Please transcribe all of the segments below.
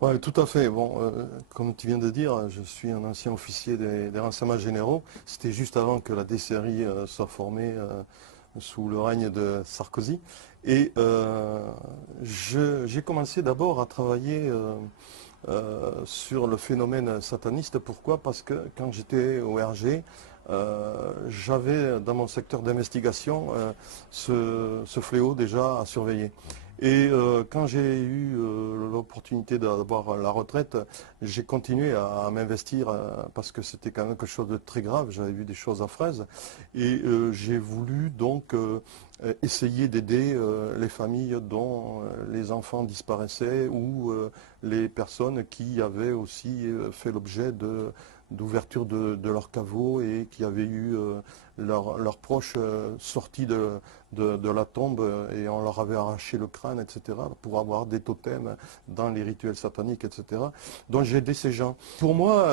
Ouais, tout à fait. Bon, comme tu viens de dire, je suis un ancien officier des renseignements généraux. C'était juste avant que la DCRI soit formée sous le règne de Sarkozy. Et j'ai commencé d'abord à travailler sur le phénomène sataniste. Pourquoi? Parce que quand j'étais au RG, j'avais dans mon secteur d'investigation ce fléau déjà à surveiller. Et quand j'ai eu l'opportunité d'avoir la retraite, j'ai continué à m'investir parce que c'était quand même quelque chose de très grave. J'avais vu des choses affreuses et j'ai voulu donc essayer d'aider les familles dont les enfants disparaissaient ou les personnes qui avaient aussi fait l'objet d'ouverture de leur caveau et qui avaient eu leurs proches sortis de la tombe et on leur avait arraché le crâne, etc., pour avoir des totems dans les rituels sataniques, etc. Donc j'ai aidé ces gens. Pour moi,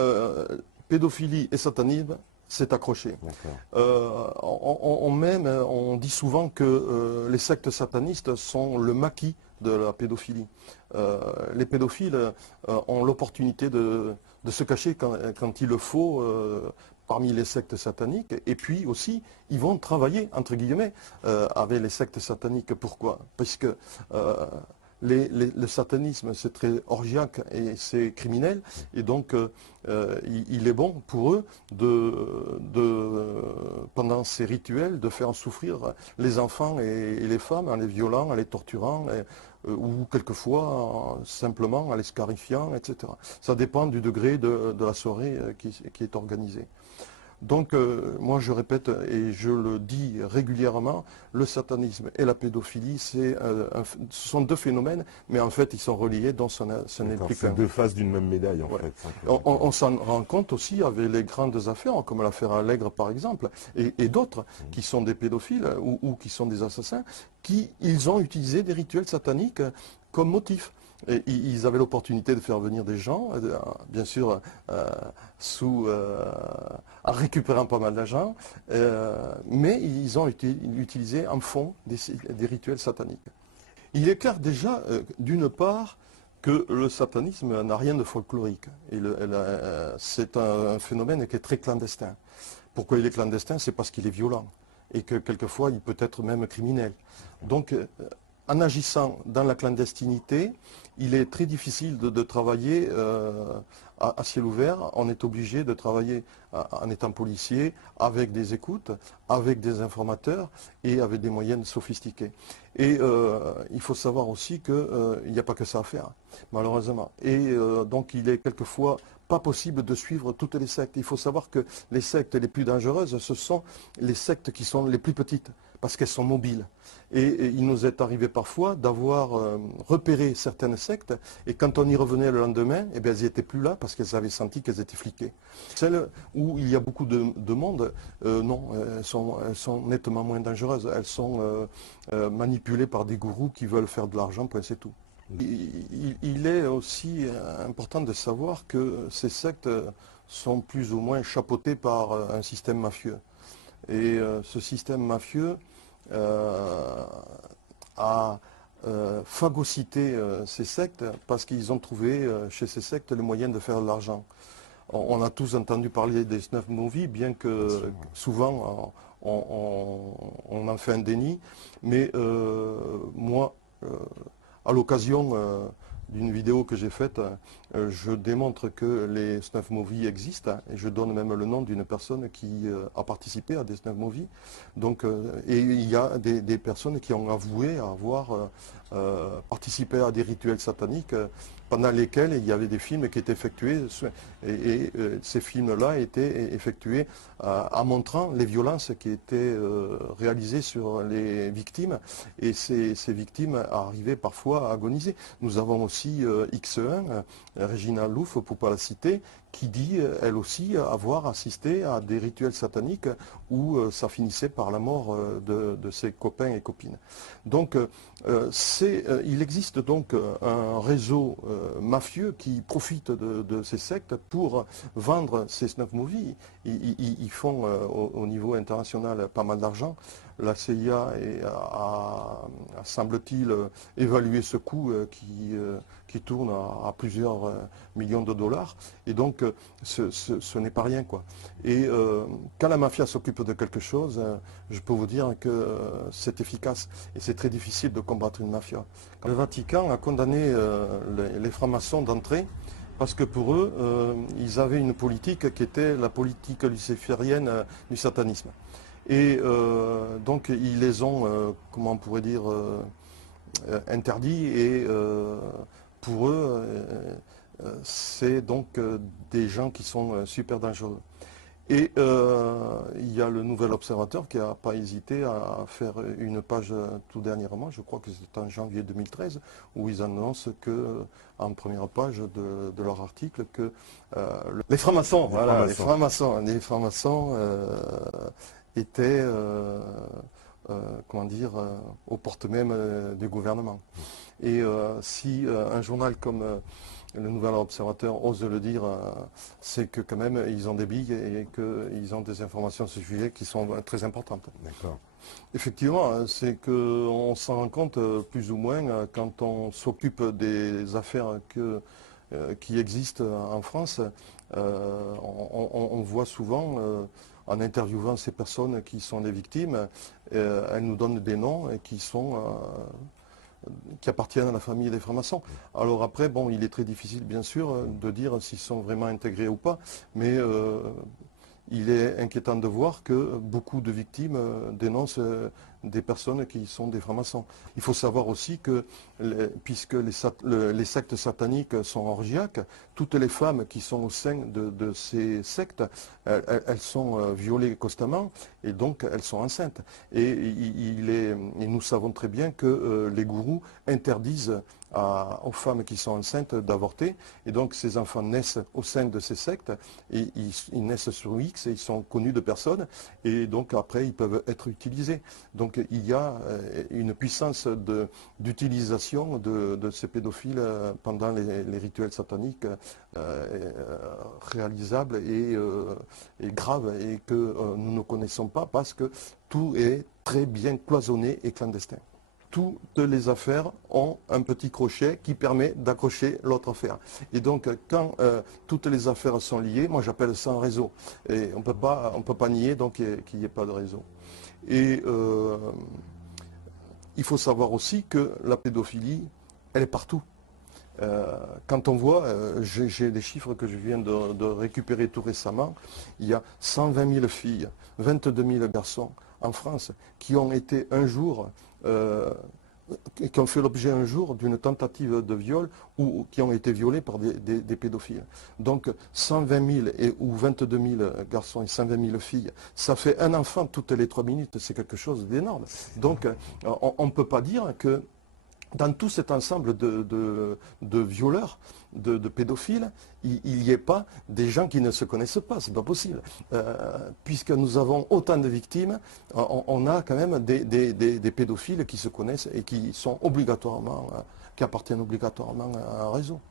pédophilie et satanisme, c'est accroché. D'accord. On dit souvent que les sectes satanistes sont le maquis de la pédophilie. Les pédophiles ont l'opportunité de se cacher quand il le faut parmi les sectes sataniques. Et puis aussi, ils vont travailler, entre guillemets, avec les sectes sataniques. Pourquoi? Parce que le satanisme, c'est très orgiaque et c'est criminel. Et donc, il est bon pour eux pendant ces rituels, de faire souffrir les enfants et les femmes en les violant, en les torturant, ou quelquefois simplement en les scarifiant, etc. Ça dépend du degré de la soirée qui est organisée. Donc, moi, je répète et je le dis régulièrement, le satanisme et la pédophilie, ce sont deux phénomènes, mais en fait, ils sont reliés, donc ce n'est D'accord. plus C'est qu'un. deux faces d'une même médaille, en Ouais. fait. On s'en rend compte aussi avec les grandes affaires, comme l'affaire Allègre, par exemple, et d'autres qui sont des pédophiles ou qui sont des assassins, ils ont utilisé des rituels sataniques comme motif. Et ils avaient l'opportunité de faire venir des gens, bien sûr, sous, en récupérant pas mal d'argent, mais ils ont utilisé en fond des rituels sataniques. Il est clair déjà, d'une part, que le satanisme n'a rien de folklorique. C'est un phénomène qui est très clandestin. Pourquoi il est clandestin? C'est parce qu'il est violent et que quelquefois il peut être même criminel. Donc, en agissant dans la clandestinité, il est très difficile de travailler à ciel ouvert. On est obligé de travailler en étant policier, avec des écoutes, avec des informateurs et avec des moyens sophistiqués. Et il faut savoir aussi qu'il n'y a pas que ça à faire, malheureusement. Et donc il est quelquefois pas possible de suivre toutes les sectes. Il faut savoir que les sectes les plus dangereuses, ce sont les sectes qui sont les plus petites, parce qu'elles sont mobiles. Et il nous est arrivé parfois d'avoir repéré certaines sectes, et quand on y revenait le lendemain, eh bien, elles n'étaient plus là parce qu'elles avaient senti qu'elles étaient fliquées. Celles où il y a beaucoup de monde, non, elles sont nettement moins dangereuses. Elles sont manipulées par des gourous qui veulent faire de l'argent, point c'est tout. Il est aussi important de savoir que ces sectes sont plus ou moins chapeautées par un système mafieux. Et ce système mafieux a phagocyté ces sectes parce qu'ils ont trouvé chez ces sectes les moyens de faire de l'argent. On a tous entendu parler des snuff movies, bien que souvent on en fait un déni. Mais moi, à l'occasion d'une vidéo que j'ai faite, je démontre que les snuff movies existent et je donne même le nom d'une personne qui a participé à des snuff movies. Donc, et il y a des personnes qui ont avoué avoir participé à des rituels sataniques pendant lesquels il y avait des films qui étaient effectués et ces films-là étaient effectués en montrant les violences qui étaient réalisées sur les victimes et ces victimes arrivaient parfois à agoniser. Nous avons aussi X1, Régina Louf, pour ne pas la citer, qui dit elle aussi avoir assisté à des rituels sataniques où ça finissait par la mort de ses copains et copines. Donc il existe donc un réseau mafieux qui profite de ces sectes pour vendre ces snuff movies. Ils font au niveau international pas mal d'argent. la CIA semble-t-il, évalué ce coût qui tourne à plusieurs millions de dollars. Et donc, ce n'est pas rien, quoi. Et quand la mafia s'occupe de quelque chose, je peux vous dire que c'est efficace. Et c'est très difficile de combattre une mafia. Le Vatican a condamné les francs-maçons d'entrée parce que pour eux, ils avaient une politique qui était la politique luciférienne du satanisme. Et donc, ils les ont, comment on pourrait dire, interdits. Et pour eux, c'est donc des gens qui sont super dangereux. Et il y a le Nouvel Observateur qui n'a pas hésité à faire une page tout dernièrement, je crois que c'est en janvier 2013, où ils annoncent que, en première page de leur article, que les francs-maçons, voilà, les francs-maçons étaient, comment dire, aux portes même du gouvernement. Et si un journal comme le Nouvel Observateur ose le dire, c'est que quand même ils ont des billes et qu'ils ont des informations sur ce sujet qui sont très importantes. D'accord. Effectivement, c'est qu'on s'en rend compte plus ou moins quand on s'occupe des affaires qui existent en France. On voit souvent, en interviewant ces personnes qui sont les victimes, elles nous donnent des noms et qui appartiennent à la famille des francs-maçons. Alors après, bon, il est très difficile, bien sûr, de dire s'ils sont vraiment intégrés ou pas, mais il est inquiétant de voir que beaucoup de victimes dénoncent des personnes qui sont des francs-maçons. Il faut savoir aussi que, puisque les sectes sataniques sont orgiaques, toutes les femmes qui sont au sein de ces sectes, elles sont violées constamment et donc elles sont enceintes. Et nous savons très bien que les gourous interdisent aux femmes qui sont enceintes d'avorter. Et donc ces enfants naissent au sein de ces sectes et ils naissent sur X et ils sont connus de personne. Et donc après ils peuvent être utilisés. Donc il y a une puissance d'utilisation de ces pédophiles pendant les rituels sataniques réalisables et graves et que nous ne connaissons pas parce que tout est très bien cloisonné et clandestin. Toutes les affaires ont un petit crochet qui permet d'accrocher l'autre affaire. Et donc, quand toutes les affaires sont liées, moi j'appelle ça un réseau. Et on ne peut pas nier donc qu'il n'y ait pas de réseau. Et il faut savoir aussi que la pédophilie, elle est partout. Quand on voit, j'ai des chiffres que je viens de récupérer tout récemment, il y a 120 000 filles, 22 000 garçons en France qui ont été un jour, qui ont fait l'objet un jour d'une tentative de viol ou qui ont été violés par des pédophiles. Donc 120 000 ou 22 000 garçons et 120 000 filles, ça fait un enfant toutes les 3 minutes, c'est quelque chose d'énorme. Donc on ne peut pas dire que dans tout cet ensemble de violeurs, de pédophiles, il n'y ait pas des gens qui ne se connaissent pas, c'est pas possible. Puisque nous avons autant de victimes, on a quand même des pédophiles qui se connaissent et qui appartiennent obligatoirement à un réseau.